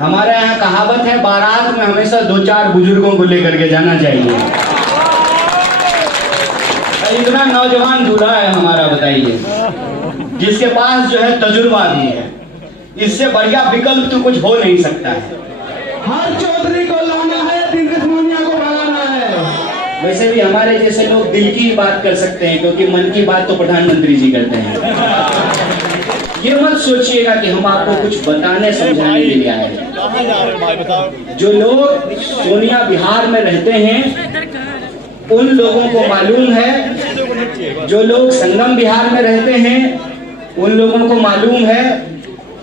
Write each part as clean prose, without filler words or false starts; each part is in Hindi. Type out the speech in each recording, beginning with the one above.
हमारे यहाँ कहावत है, बारात में हमेशा 2-4 बुजुर्गों को लेकर के जाना चाहिए। इतना नौजवान दूल्हा है हमारा, बताइए, जिसके पास जो है तजुर्बा भी है। इससे बढ़िया विकल्प तो कुछ हो नहीं सकता है। हर चौधरी को लाना है, दिलकश मोनिया को भगाना है। वैसे भी हमारे जैसे लोग दिल की बात कर सकते हैं, क्योंकि मन की बात तो प्रधानमंत्री जी करते हैं। ये मत सोचिएगा कि हम आपको कुछ बताने समझाने के लिए आए हैं। जो लोग सोनिया बिहार में रहते हैं उन लोगों को मालूम है, जो लोग संगम बिहार में रहते हैं उन लोगों को मालूम है,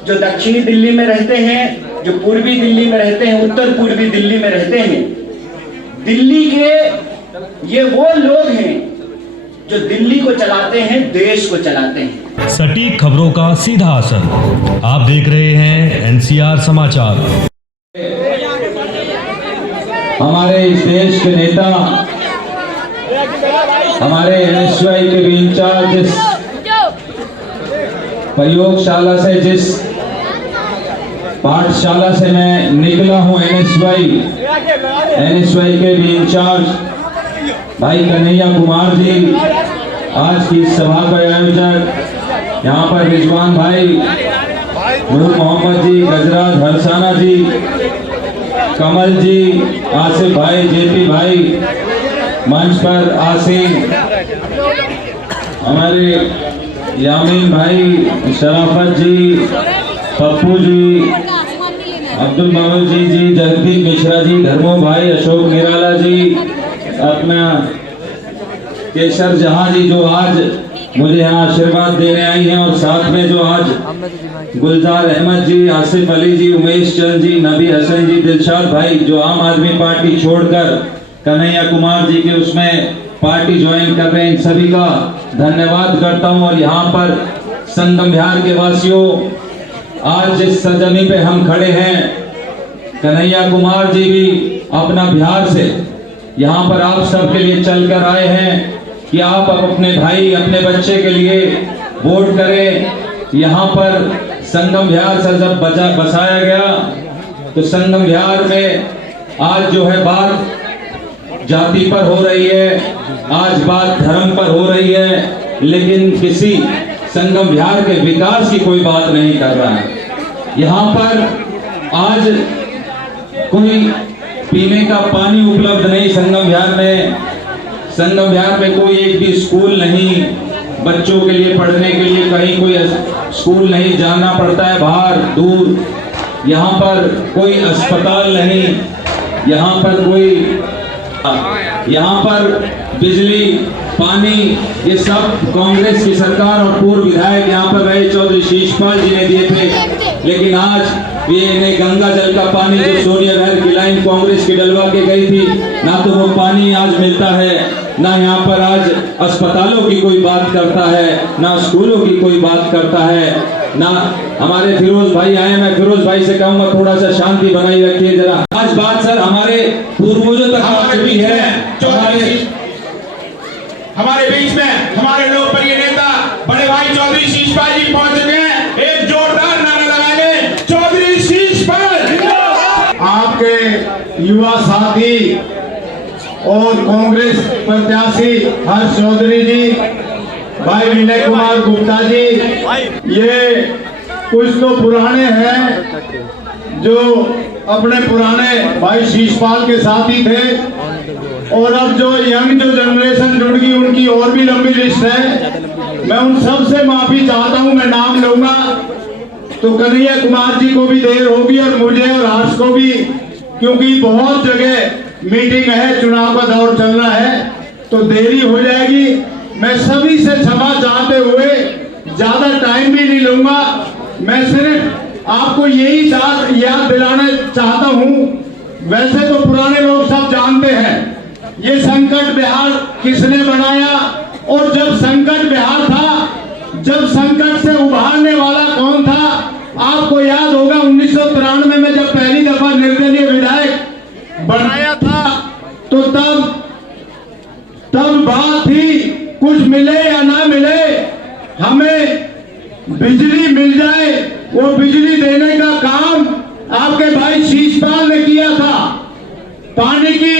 जो दक्षिणी दिल्ली में रहते हैं, जो पूर्वी दिल्ली में रहते हैं, उत्तर पूर्वी दिल्ली में रहते हैं, दिल्ली के ये वो लोग हैं जो दिल्ली को चलाते हैं, देश को चलाते हैं। सटीक खबरों का सीधा असर। आप देख रहे हैं एनसीआर समाचार। हमारे इस देश के नेता, हमारे एनएसवाई के भी इंचार्ज, जिस प्रयोगशाला से, जिस पाठशाला से मैं निकला हूं, एनएसवाई के भी इंचार्ज भाई कन्हैया कुमार जी, आज की सभा का आयोजक यहाँ पर रिजवान भाई, नूर मोहम्मद जी, गजराज हरसाना जी, कमल जी, आसिफ भाई, जेपी भाई, मंच पर आसीन हमारे यामीन भाई, शराफत जी, पप्पू जी, अब्दुल बाबू जी, जगदीप मिश्रा जी, धर्मो भाई, अशोक निराला जी, अपना केसर जहां जी जो आज मुझे यहाँ आशीर्वाद देने आई हैं, और साथ में जो आज गुलजार अहमद जी, आसिफ अली जी, उमेश चंद जी, नबी हसन जी, दिलशाद भाई जो आम आदमी पार्टी छोड़कर कन्हैया कुमार जी के उसमें पार्टी ज्वाइन कर रहे हैं, इन सभी का धन्यवाद करता हूं। और यहाँ पर संगम बिहार के वासियों, आज जिस सरजमी पे हम खड़े हैं, कन्हैया कुमार जी भी अपना बिहार से यहाँ पर आप सबके लिए चलकर आए हैं कि आप अपने भाई, अपने बच्चे के लिए वोट करें। यहाँ पर संगम बिहार से जब बसाया गया तो संगम बिहार में आज जो है बात जाति पर हो रही है, आज बात धर्म पर हो रही है, लेकिन किसी संगम बिहार के विकास की कोई बात नहीं कर रहा है। यहाँ पर आज कोई पीने का पानी उपलब्ध नहीं संगम बिहार में। संगम बिहार में कोई एक भी स्कूल नहीं, बच्चों के लिए पढ़ने के लिए कहीं कोई स्कूल नहीं, जाना पड़ता है बाहर दूर। यहाँ पर कोई अस्पताल नहीं, यहाँ पर कोई, यहाँ पर बिजली, पानी, ये सब कांग्रेस की सरकार और पूर्व विधायक यहाँ पर रहे चौधरी शीशपाल जी ने दिए थे। लेकिन आज ये इन्हें गंगा जल का पानी जो सोनिया नहर की लाइन कांग्रेस की डलवा के गई थी, ना तो वो पानी आज मिलता है, ना यहाँ पर आज अस्पतालों की कोई बात करता है, ना स्कूलों की कोई बात करता है, ना हमारे फिरोज भाई आए। मैं फिरोज भाई से कहूँगा थोड़ा सा शांति बनाई रखिए जरा। आज बात सर हमारे पूर्वजों तक पहुंची है। हमारे बीच में हमारे लोकप्रिय नेता बड़े भाई चौधरी शीशपाल जी पहुंच चुके हैं। एक जोरदार नारा लगाएंगे, चौधरी शीशपाल। आपके युवा साथी और कांग्रेस प्रत्याशी हर्ष चौधरी जी, भाई विनय कुमार गुप्ता जी, ये कुछ तो पुराने हैं जो अपने पुराने भाई शीशपाल के साथी थे, और अब जो यंग जो जनरेशन जुड़ गई उनकी और भी लंबी लिस्ट है। मैं उन सब से माफी चाहता हूं, मैं नाम लूंगा तो कन्हैया कुमार जी को भी देर होगी और मुझे और हर्ष को भी, क्योंकि बहुत जगह मीटिंग है, चुनाव का दौर चल रहा है तो देरी हो जाएगी। मैं सभी से क्षमा चाहते हुए ज्यादा टाइम भी नहीं लूंगा। मैं सिर्फ आपको यही याद दिलाना चाहता हूं, वैसे तो पुराने लोग सब जानते हैं ये संकट बिहार किसने बनाया, और जब संकट बिहार था, जब संकट से उभारने वाला कौन था, आपको याद होगा 1993 में जब पहली दफा निर्दलीय विधायक बनाया था तो तब बात थी कुछ मिले या ना मिले, हमें बिजली मिल जाए, वो बिजली देने का काम आपके भाई शीशपाल ने किया था। पानी की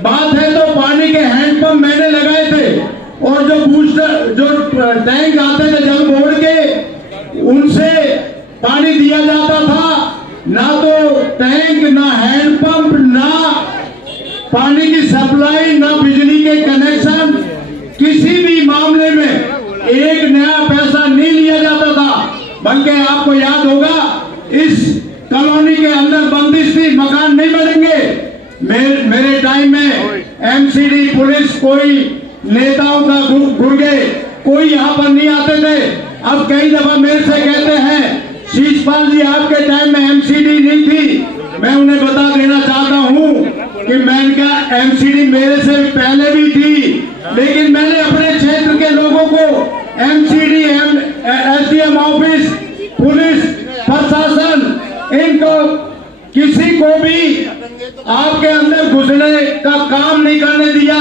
बात है तो पानी के हैंडपंप मैंने लगाए थे, और जो बूस्टर जो टैंक आते थे जल बोर्ड के, उनसे पानी दिया जाता था। ना तो टैंक, ना हैंडपंप, ना पानी की सप्लाई, ना बिजली के कनेक्शन, किसी भी मामले में एक नया पैसा नहीं लिया जाता था। बल्कि आपको याद होगा, इस कॉलोनी के अंदर बंदिश थी, मकान नहीं बनेंगे। मेरे टाइम में एमसीडी, पुलिस, कोई नेताओं का गुर्गे कोई यहाँ पर नहीं आते थे। अब कई दफा मेरे से कहते हैं, शीशपाल जी आपके टाइम में एमसीडी नहीं थी। मैं उन्हें बता देना चाहता हूँ कि मैंने कहा एमसीडी मेरे से पहले भी थी, लेकिन मैंने अपने क्षेत्र के लोगों को एमसीडी, एसडीएम ऑफिस, पुलिस प्रशासन, इनको किसी को भी आपके अंदर घुसने का काम नहीं करने दिया,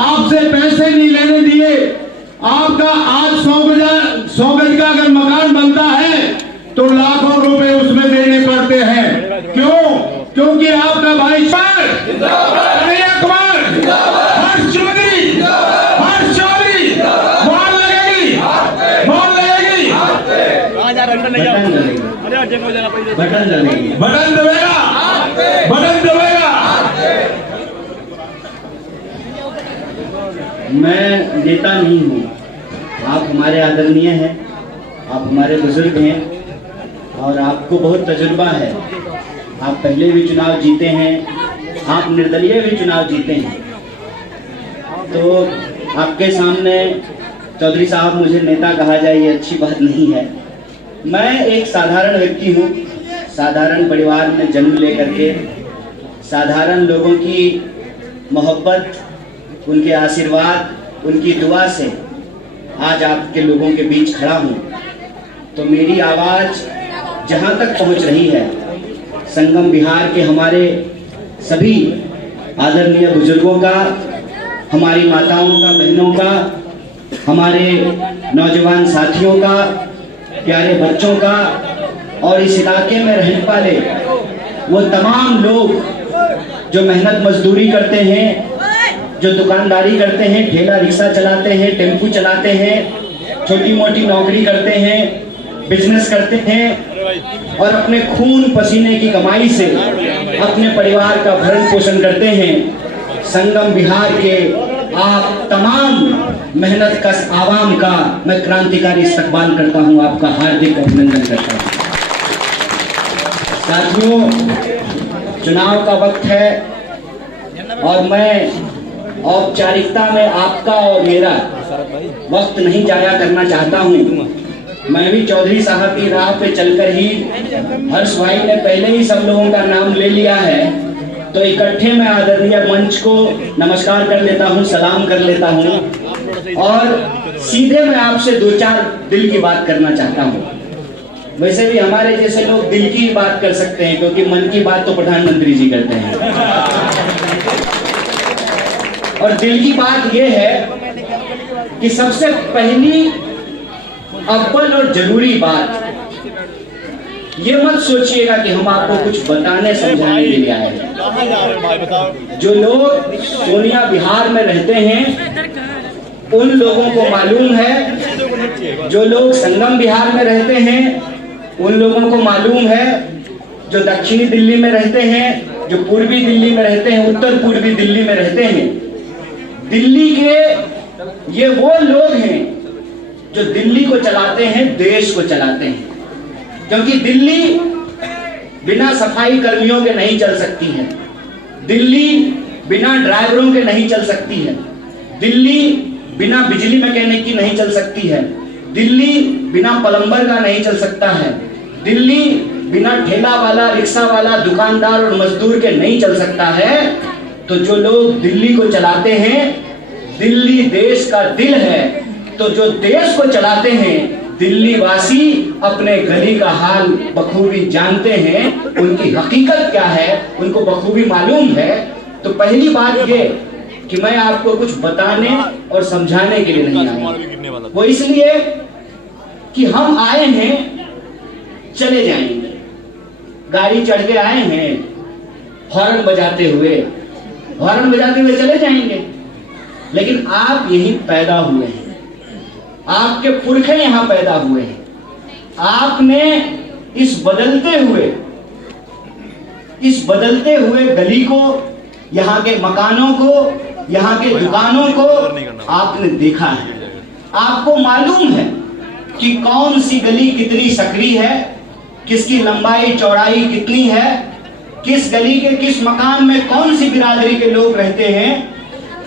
आपसे पैसे नहीं लेने दिए। आपका आज 100 गज का अगर मकान बनता है तो लाखों रुपए उसमें देने पड़ते हैं। क्यों? क्योंकि आपका भाई कन्हैया कुमार, हर्ष चौधरी, बॉल लगेगी, बॉल लगेगी, बटन दबेगा, बटन दबेगा। मैं नेता नहीं हूँ, आप हमारे आदरणीय हैं, आप हमारे बुजुर्ग हैं और आपको बहुत तजुर्बा है। आप पहले भी चुनाव जीते हैं, आप निर्दलीय भी चुनाव जीते हैं। तो आपके सामने चौधरी साहब मुझे नेता कहा जाए ये अच्छी बात नहीं है। मैं एक साधारण व्यक्ति हूँ, साधारण परिवार में जन्म लेकर के साधारण लोगों की मोहब्बत, उनके आशीर्वाद, उनकी दुआ से आज आपके लोगों के बीच खड़ा हूँ। तो मेरी आवाज़ जहाँ तक पहुँच रही है, संगम बिहार के हमारे सभी आदरणीय बुजुर्गों का, हमारी माताओं का, बहनों का, हमारे नौजवान साथियों का, प्यारे बच्चों का और इस इलाके में रहने वाले वो तमाम लोग जो मेहनत मजदूरी करते हैं, जो दुकानदारी करते हैं, ठेला रिक्शा चलाते हैं, टेम्पू चलाते हैं, छोटी मोटी नौकरी करते हैं, बिजनेस करते हैं और अपने खून पसीने की कमाई से अपने परिवार का भरण पोषण करते हैं। संगम बिहार के आप तमाम मेहनत कश आवाम का मैं क्रांतिकारी इस्तकबाल करता हूं, आपका हार्दिक अभिनंदन करता हूं। साथियों, चुनाव का वक्त है और मैं औपचारिकता में आपका और मेरा वक्त नहीं जाया करना चाहता हूं। मैं भी चौधरी साहब की राह पे चलकर ही, हर्ष भाई ने पहले ही सब लोगों का नाम ले लिया है, तो इकट्ठे मैं आदरणीय मंच को नमस्कार कर लेता हूं, सलाम कर लेता हूं और सीधे मैं आपसे दो चार दिल की बात करना चाहता हूं। वैसे भी हमारे जैसे लोग दिल की बात कर सकते हैं, क्योंकि मन की बात तो प्रधानमंत्री जी करते हैं। और दिल की बात यह है कि सबसे पहली, अव्वल और जरूरी बात, ये मत सोचिएगा कि हम आपको कुछ बताने समझाने के लिए आए हैं। जो लोग सोनिया बिहार में रहते हैं उन लोगों को मालूम है, जो लोग संगम बिहार में रहते हैं उन लोगों को मालूम है, जो दक्षिणी दिल्ली में रहते हैं, जो पूर्वी दिल्ली में रहते हैं, उत्तर पूर्वी दिल्ली में रहते हैं, दिल्ली के ये वो लोग हैं जो दिल्ली को चलाते हैं, देश को चलाते हैं। क्योंकि दिल्ली बिना सफाई कर्मियों के नहीं चल सकती है, दिल्ली बिना ड्राइवरों के नहीं चल सकती है, दिल्ली बिना बिजली मैकेनिक की नहीं चल सकती है, दिल्ली बिना प्लम्बर का नहीं चल सकता है, दिल्ली बिना ठेला वाला, रिक्शा वाला, दुकानदार और मजदूर के नहीं चल सकता है। तो जो लोग दिल्ली को चलाते हैं, दिल्ली देश का दिल है, तो जो देश को चलाते हैं, दिल्ली वासी अपने गली का हाल बखूबी जानते हैं, उनकी हकीकत क्या है उनको बखूबी मालूम है। तो पहली बात ये कि मैं आपको कुछ बताने और समझाने के लिए नहीं आया, वो इसलिए कि हम आए हैं, चले जाएंगे, गाड़ी चढ़ के आए हैं, हॉर्न बजाते हुए चले जाएंगे। लेकिन आप यहीं पैदा हुए हैं, आपके पुरखे यहां पैदा हुए हैं। आपने इस बदलते हुए गली को, यहाँ के मकानों को, यहाँ के दुकानों को आपने देखा है। आपको मालूम है कि कौन सी गली कितनी सकरी है, किसकी लंबाई चौड़ाई कितनी है, किस गली के किस मकान में कौन सी बिरादरी के लोग रहते हैं,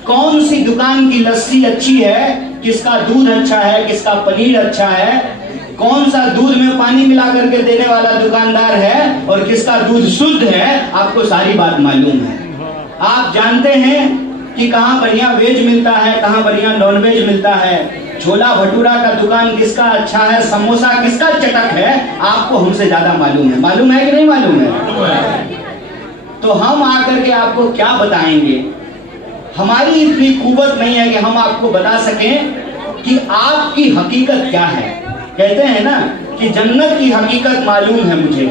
कौन सी दुकान की लस्सी अच्छी है, किसका दूध अच्छा है, किसका पनीर अच्छा है, कौन सा दूध में पानी मिला करके देने वाला दुकानदार है और किसका दूध शुद्ध है। आपको सारी बात मालूम है। आप जानते हैं कि कहाँ बढ़िया वेज मिलता है, कहाँ बढ़िया नॉन वेज मिलता है, छोला भटूरा का दुकान किसका अच्छा है, समोसा किसका चटक है, आपको हमसे ज्यादा मालूम है। मालूम है कि नहीं मालूम है? तो हम आकर के आपको क्या बताएंगे? हमारी इतनी कुवत नहीं है कि हम आपको बता सकें कि आपकी हकीकत क्या है। कहते हैं ना कि जन्नत की हकीकत मालूम है मुझे,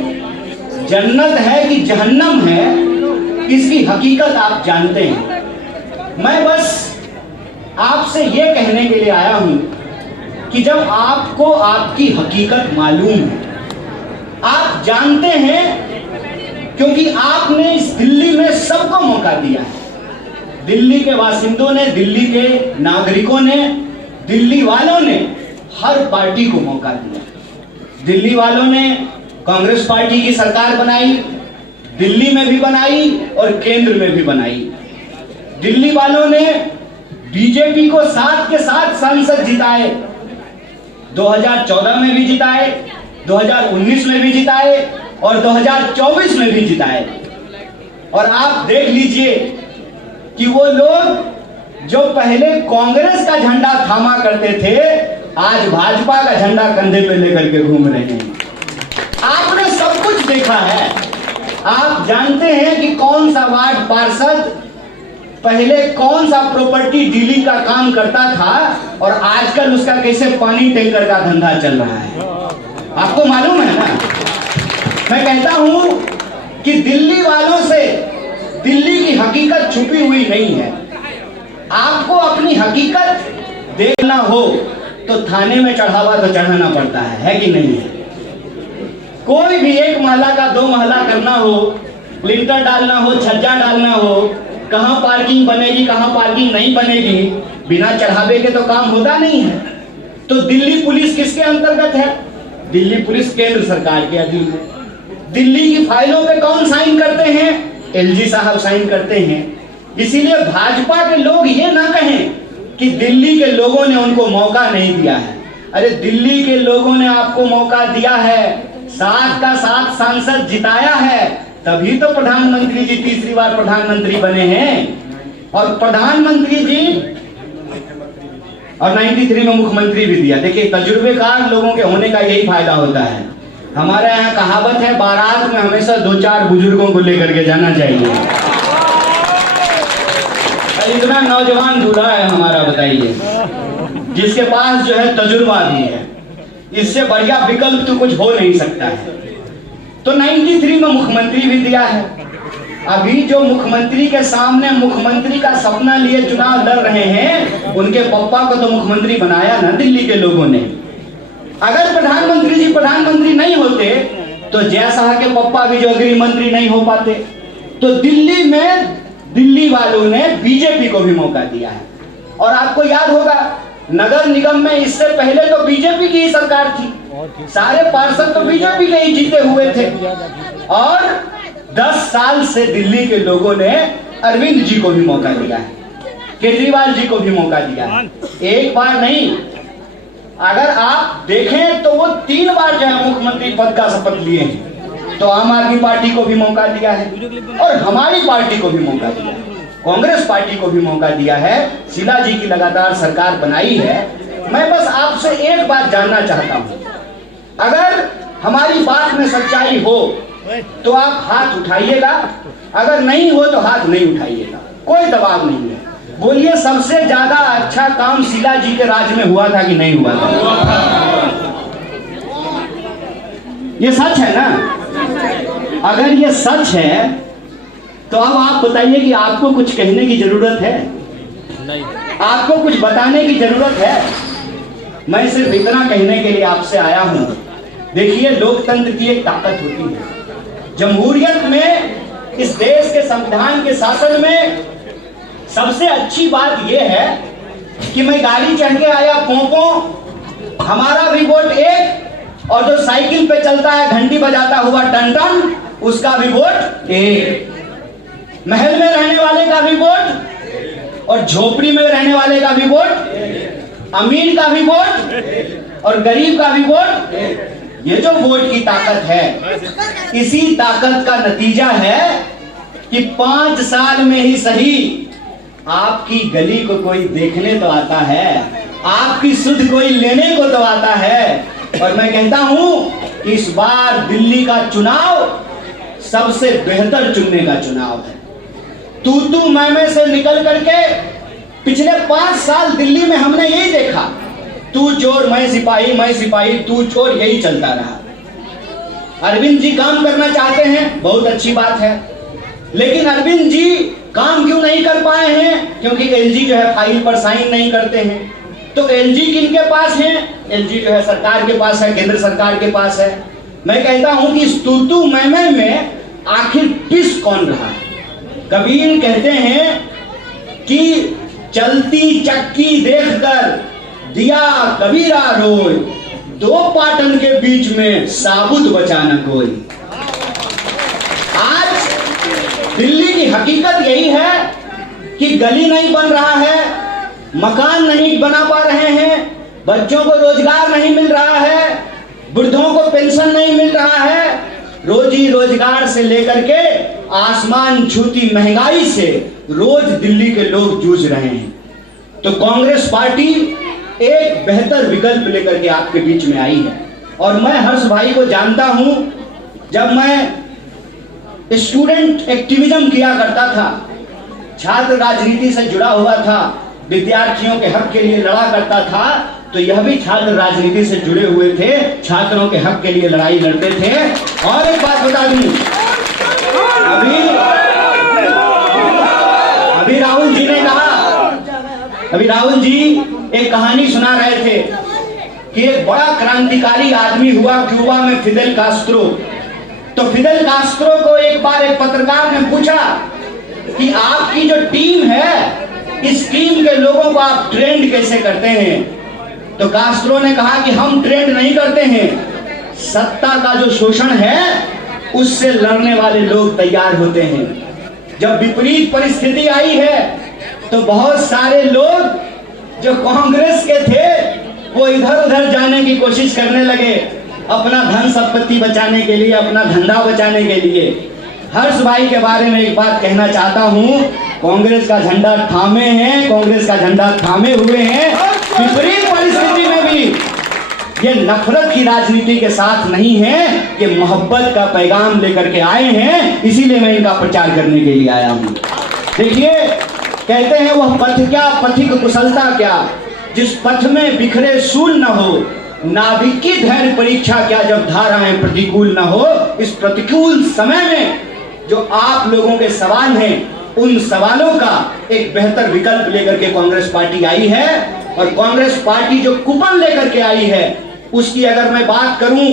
जन्नत है कि जहन्नम है, इसकी हकीकत आप जानते हैं। मैं बस आपसे ये कहने के लिए आया हूं कि जब आपको आपकी हकीकत मालूम है, आप जानते हैं, क्योंकि आपने इस दिल्ली में सबको मौका दिया है। दिल्ली के बासिंदों ने, दिल्ली के नागरिकों ने, दिल्ली वालों ने हर पार्टी को मौका दिया। दिल्ली वालों ने कांग्रेस पार्टी की सरकार बनाई, दिल्ली में भी बनाई और केंद्र में भी बनाई। दिल्ली वालों ने बीजेपी को 7 के 7 सांसद जिताए, 2014 में भी जिताए, 2019 में भी जिताए और 2024 में भी जिताए। और आप देख लीजिए कि वो लोग जो पहले कांग्रेस का झंडा थामा करते थे, आज भाजपा का झंडा कंधे पे लेकर के घूम रहे हैं। आपने सब कुछ देखा है। आप जानते हैं कि कौन सा वार्ड पार्षद पहले कौन सा प्रॉपर्टी डीलिंग का काम करता था और आजकल उसका कैसे पानी टैंकर का धंधा चल रहा है। आपको मालूम है ना? मैं कहता हूं कि दिल्ली वालों से दिल्ली की हकीकत छुपी हुई नहीं है। आपको अपनी हकीकत देखना हो तो थाने में चढ़ावा तो चढ़ाना पड़ता है कि नहीं है? कोई भी 1 महला का 2 महला करना हो, लिंटर डालना हो, छज्जा डालना हो, कहां पार्किंग बनेगी, कहां पार्किंग नहीं बनेगी, बिना चढ़ावे के तो काम होता नहीं है। तो दिल्ली पुलिस किसके अंतर्गत है? दिल्ली पुलिस केंद्र सरकार के अधीन है। दिल्ली की फाइलों पे कौन साइन करते हैं? एलजी साहब साइन करते हैं। इसीलिए भाजपा के लोग ये ना कहें कि दिल्ली के लोगों ने उनको मौका नहीं दिया है। अरे दिल्ली के लोगों ने आपको मौका दिया है, 7 का 7 सांसद जिताया है, तभी तो प्रधानमंत्री जी तीसरी बार प्रधानमंत्री बने हैं। और प्रधानमंत्री जी और 93 में मुख्यमंत्री भी दिया। देखिए, तजुर्बेकार लोगों के होने का यही फायदा होता है। हमारे यहाँ कहावत है, बारात में हमेशा 2-4 बुजुर्गों को लेकर के जाना चाहिए। इतना नौजवान दूल्हा है हमारा, बताइए, जिसके पास जो है तजुर्बा भी है। इससे बढ़िया विकल्प तो कुछ हो नहीं सकता है। तो 93 में मुख्यमंत्री भी दिया है। अभी जो मुख्यमंत्री के सामने मुख्यमंत्री का सपना लिए चुनाव लड़ रहे हैं, उनके पप्पा को तो मुख्यमंत्री बनाया ना दिल्ली के लोगों ने। अगर प्रधानमंत्री जी प्रधानमंत्री नहीं होते तो जय शाह के पप्पा भी जो गृह मंत्री नहीं हो पाते। तो दिल्ली में दिल्ली वालों ने बीजेपी को भी मौका दिया है। और आपको याद होगा, नगर निगम में इससे पहले तो बीजेपी की ही सरकार थी, सारे पार्षद तो बीजेपी के ही जीते हुए थे। और 10 साल से दिल्ली के लोगों ने अरविंद जी को भी मौका दिया है, केजरीवाल जी को भी मौका दिया है। एक बार नहीं, अगर आप देखें तो वो 3 बार जो है मुख्यमंत्री पद का शपथ लिए हैं। तो आम आदमी पार्टी को भी मौका दिया है और हमारी पार्टी को भी मौका दिया है, कांग्रेस पार्टी को भी मौका दिया है। शीला जी की लगातार सरकार बनाई है। मैं बस आपसे एक बात जानना चाहता हूं, अगर हमारी बात में सच्चाई हो तो आप हाथ उठाइएगा, अगर नहीं हो तो हाथ नहीं उठाइएगा, कोई दबाव नहीं है। बोलिए, सबसे ज्यादा अच्छा काम शीला जी के राज में हुआ था कि नहीं हुआ था? ये सच है ना? अगर ये सच है तो अब आप बताइए कि आपको कुछ कहने की जरूरत है? नहीं। आपको कुछ बताने की जरूरत है? मैं सिर्फ इतना कहने के लिए आपसे आया हूं, देखिए लोकतंत्र की एक ताकत होती है। जमहूरियत में, इस देश के संविधान के शासन में सबसे अच्छी बात यह है कि मैं गाड़ी चढ़ के आया पोंपो, हमारा भी वोट एक, और जो साइकिल पे चलता है घंटी बजाता हुआ टन टन, उसका भी वोट एक। महल में रहने वाले का भी वोट और झोपड़ी में रहने वाले का भी वोट, अमीर का भी वोट और गरीब का भी वोट। ये जो वोट की ताकत है, इसी ताकत का नतीजा है कि 5 साल में ही सही आपकी गली को कोई देखने तो आता है, आपकी सुध कोई लेने को तो आता है। और मैं कहता हूं कि इस बार दिल्ली का चुनाव सबसे बेहतर चुनने का चुनाव है। तू मैं से निकल करके पिछले 5 साल दिल्ली में हमने यही देखा, तू चोर मैं सिपाही तू चोर, यही चलता रहा। अरविंद जी काम करना चाहते हैं, बहुत अच्छी बात है, लेकिन अरविंद जी काम क्यों नहीं कर पाए हैं? क्योंकि एलजी जो है फाइल पर साइन नहीं करते हैं। तो एलजी किनके पास है? एलजी जो है सरकार के पास है, केंद्र सरकार के पास है। मैं कहता हूं कि इस तू मैं में आखिर पिस कौन रहा है? कबीर कहते हैं कि चलती चक्की देखकर दिया कबीरा रोय, 2 पाटन के बीच में साबुत बचा न कोई। आज दिल्ली की हकीकत यही है कि गली नहीं बन रहा है, मकान नहीं बना पा रहे हैं, बच्चों को रोजगार नहीं मिल रहा है, वृद्धों को पेंशन नहीं मिल रहा है, रोजी रोजगार से लेकर के आसमान छूती महंगाई से रोज दिल्ली के लोग जूझ रहे हैं। तो कांग्रेस पार्टी एक बेहतर विकल्प लेकर के आपके बीच में आई है। और मैं हर्ष भाई को जानता हूं, जब मैं स्टूडेंट एक्टिविज्म किया करता था, छात्र राजनीति से जुड़ा हुआ था, विद्यार्थियों के हक के लिए लड़ा करता था, तो यह भी छात्र राजनीति से जुड़े हुए थे, छात्रों के हक के लिए लड़ाई लड़ते थे। और एक बात बता दूं, अभी राहुल जी ने कहा, अभी राहुल जी एक कहानी सुना रहे थे कि एक बड़ा क्रांतिकारी आदमी हुआ क्यूबा में, फिदेल कास्ट्रो। तो फिदेल कास्ट्रो को एक बार एक पत्रकार ने पूछा कि आपकी जो टीम है, इस टीम के लोगों को आप ट्रेंड कैसे करते हैं? तो कास्ट्रो ने कहा कि हम ट्रेंड नहीं करते हैं, सत्ता का जो शोषण है उससे लड़ने वाले लोग तैयार होते हैं। जब विपरीत परिस्थिति आई है तो बहुत सारे लोग जो कांग्रेस के थे वो इधर उधर जाने की कोशिश करने लगे, अपना धन संपत्ति बचाने के लिए, अपना धंधा बचाने के लिए। हर्ष भाई के बारे में एक बात कहना चाहता हूं, कांग्रेस का झंडा थामे हैं, कांग्रेस का झंडा थामे हुए हैं। विपरीत परिस्थिति में भी ये नफरत की राजनीति के साथ नहीं है, ये मोहब्बत का पैगाम लेकर के आए हैं, इसीलिए मैं इनका प्रचार करने के लिए आया हूं। देखिए, कहते हैं वह पथ क्या, पथिक कुशलता क्या, जिस पथ में बिखरे सूल न हो, नाविक की धैर्य परीक्षा क्या, जब धाराएं प्रतिकूल न हो। इस प्रतिकूल समय में जो आप लोगों के सवाल हैं, उन सवालों का एक बेहतर विकल्प लेकर के कांग्रेस पार्टी आई है। और कांग्रेस पार्टी जो कूपन लेकर के आई है, उसकी अगर मैं बात करूं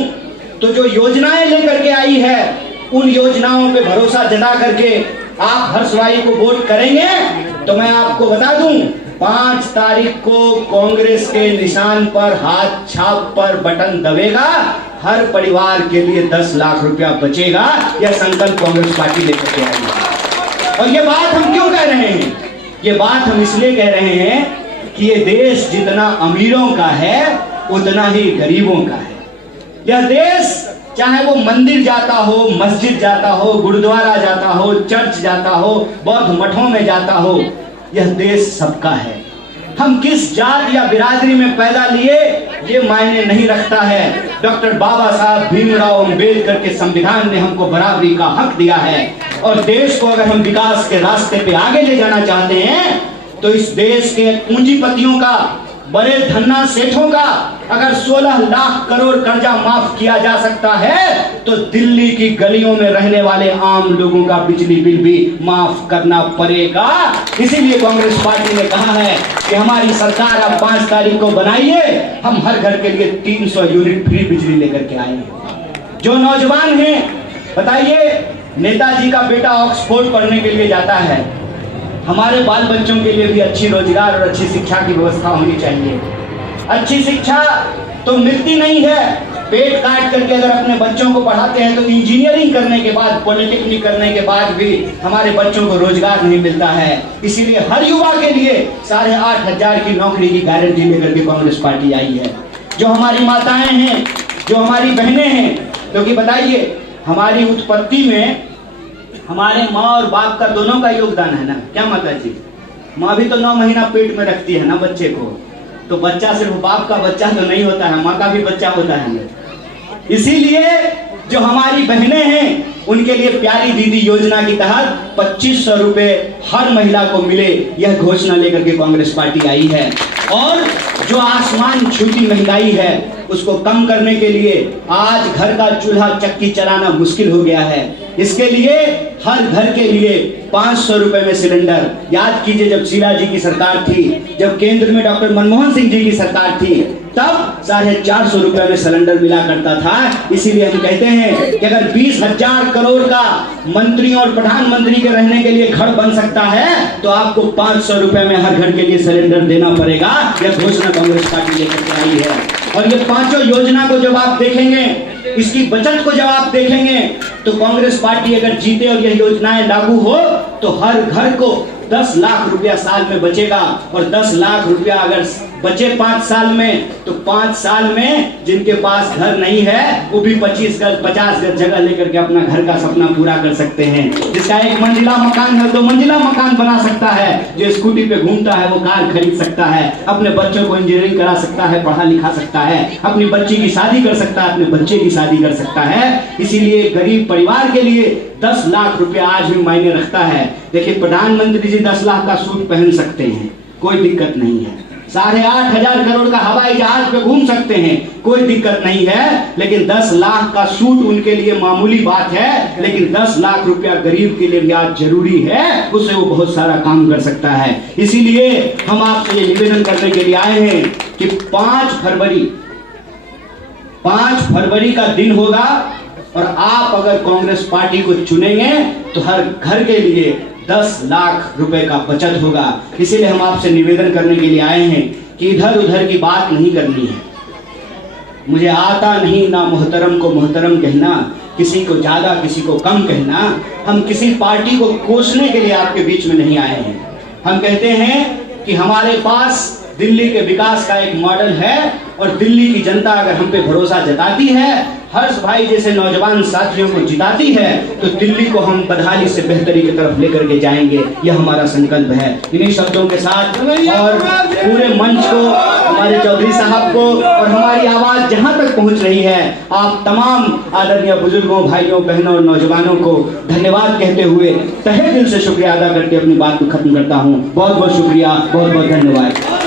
तो जो योजनाएं लेकर के आई है, उन योजनाओं पे भरोसा जता करके आप हर्ष भाई को वोट करेंगे तो मैं आपको बता दूं, 5 तारीख को कांग्रेस के निशान पर, हाथ छाप पर बटन दबेगा, हर परिवार के लिए 10 लाख रुपया बचेगा। यह संकल्प कांग्रेस पार्टी लेकर के आई है। और ये बात हम क्यों कह रहे हैं? ये बात हम इसलिए कह रहे हैं कि ये देश जितना अमीरों का है उतना ही गरीबों का है। यह देश चाहे वो मंदिर जाता हो, मस्जिद जाता हो, गुरुद्वारा जाता हो, चर्च जाता हो, बौद्ध मठों में जाता हो, यह देश सबका है। हम किस जात या बिरादरी में पैदा लिए ये मायने नहीं रखता है। डॉक्टर बाबा साहब भीमराव अंबेडकर के संविधान ने हमको बराबरी का हक दिया है। और देश को अगर हम विकास के रास्ते पे आगे ले जाना चाहते हैं तो इस देश के पूंजीपतियों का, बड़े धन्ना सेठों का अगर 16 लाख करोड़ कर्जा माफ किया जा सकता है तो दिल्ली की गलियों में रहने वाले आम लोगों का बिजली बिल भी माफ करना पड़ेगा। इसीलिए कांग्रेस पार्टी ने कहा है कि हमारी सरकार अब 5 तारीख को बनाइए, हम हर घर के लिए 300 यूनिट फ्री बिजली लेकर के आएंगे। जो नौजवान हैं, बताइए, नेताजी का बेटा ऑक्सफोर्ड पढ़ने के लिए जाता है, हमारे बाल बच्चों के लिए भी अच्छी रोजगार और अच्छी शिक्षा की व्यवस्था होनी चाहिए। अच्छी शिक्षा तो मिलती नहीं है, पेट काट करके अगर अपने बच्चों को पढ़ाते हैं तो इंजीनियरिंग करने के बाद, पॉलिटेक्निक करने के बाद भी हमारे बच्चों को रोजगार नहीं मिलता है। इसीलिए हर युवा के लिए 8,500 की नौकरी की गारंटी लेकर के कांग्रेस पार्टी आई है। जो हमारी माताएं हैं, जो हमारी बहनें हैं, क्योंकि बताइए हमारी उत्पत्ति में हमारे माँ और बाप का दोनों का योगदान है ना, क्या माता जी? माँ भी तो 9 महीना पेट में रखती है ना बच्चे को, तो बच्चा सिर्फ बाप का बच्चा तो नहीं होता है, माँ का भी बच्चा होता है। इसीलिए जो हमारी बहनें हैं उनके लिए प्यारी दीदी योजना के तहत 2500 रुपए हर महिला को मिले, यह घोषणा लेकर के कांग्रेस पार्टी आई है। और जो आसमान छूती महंगाई है उसको कम करने के लिए आज घर का चूल्हा चक्की चलाना मुश्किल हो गया है। इसके लिए हर घर के लिए 500 रुपए में सिलेंडर। याद कीजिए जब शीला जी की सरकार थी, जब केंद्र में डॉक्टर मनमोहन सिंह जी की सरकार थी, तब 450 रुपए में सिलेंडर मिला करता था। इसीलिए हम कहते हैं कि अगर 20,000 करोड़ का मंत्री और प्रधानमंत्री के रहने के लिए घर बन सकता है तो आपको 500 रुपए में हर घर के लिए सिलेंडर देना पड़ेगा। यह घोषणा कांग्रेस पार्टी लेकर के आई है। और ये 5 योजना को जब आप देखेंगे, इसकी बचत को जब आप देखेंगे, तो कांग्रेस पार्टी अगर जीते और यह योजनाएं लागू हो तो हर घर को 10 लाख रुपया साल में बचेगा। और 10 लाख रुपया अगर बचे 5 साल में, तो 5 साल में जिनके पास घर नहीं है वो भी 25 गज 50 गज जगह लेकर के अपना घर का सपना पूरा कर सकते हैं। जिसका 1 मंजिला मकान है 2 मंजिला मकान बना सकता है, जो स्कूटी पे घूमता है वो कार खरीद सकता है, अपने बच्चों को इंजीनियरिंग करा सकता है, पढ़ा लिखा सकता है, अपनी बच्ची की शादी कर सकता है, अपने बच्चे की शादी कर सकता है। इसीलिए गरीब परिवार के लिए 10 लाख रुपया आज भी मायने रखता है। देखिए प्रधानमंत्री जी 10 लाख का सूट पहन सकते हैं, कोई दिक्कत नहीं है। 8,500 करोड़ का हवाई जहाज पे घूम सकते हैं, कोई दिक्कत नहीं है। लेकिन 10 लाख का सूट उनके लिए मामूली बात है, लेकिन 10 लाख रुपया गरीब के लिए भी आज जरूरी है, उससे वो बहुत सारा काम कर सकता है। इसीलिए हम आपसे ये निवेदन करने के लिए आए हैं कि 5 फरवरी का दिन होगा और आप अगर कांग्रेस पार्टी को चुनेंगे तो हर घर के लिए 10 लाख रुपए का बचत होगा। इसीलिए हम आपसे निवेदन करने के लिए आए हैं कि इधर उधर की बात नहीं करनी है। मुझे आता नहीं ना मोहतरम को मोहतरम कहना, किसी को ज्यादा किसी को कम कहना। हम किसी पार्टी को कोसने के लिए आपके बीच में नहीं आए हैं। हम कहते हैं कि हमारे पास दिल्ली के विकास का एक मॉडल है और दिल्ली की जनता अगर हम पे भरोसा जताती है, हर्ष भाई जैसे नौजवान साथियों को जिताती है, तो दिल्ली को हम बदहाली से बेहतरी की तरफ लेकर के जाएंगे। यह हमारा संकल्प है। इन्हीं शब्दों के साथ और पूरे मंच को, हमारे चौधरी साहब को और हमारी आवाज जहां तक पहुंच रही है, आप तमाम आदरणीय बुजुर्गों, भाइयों, बहनों और नौजवानों को धन्यवाद कहते हुए तहे दिल से शुक्रिया अदा करके अपनी बात को खत्म करता हूँ। बहुत बहुत शुक्रिया, बहुत बहुत धन्यवाद।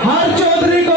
हर चौधरी को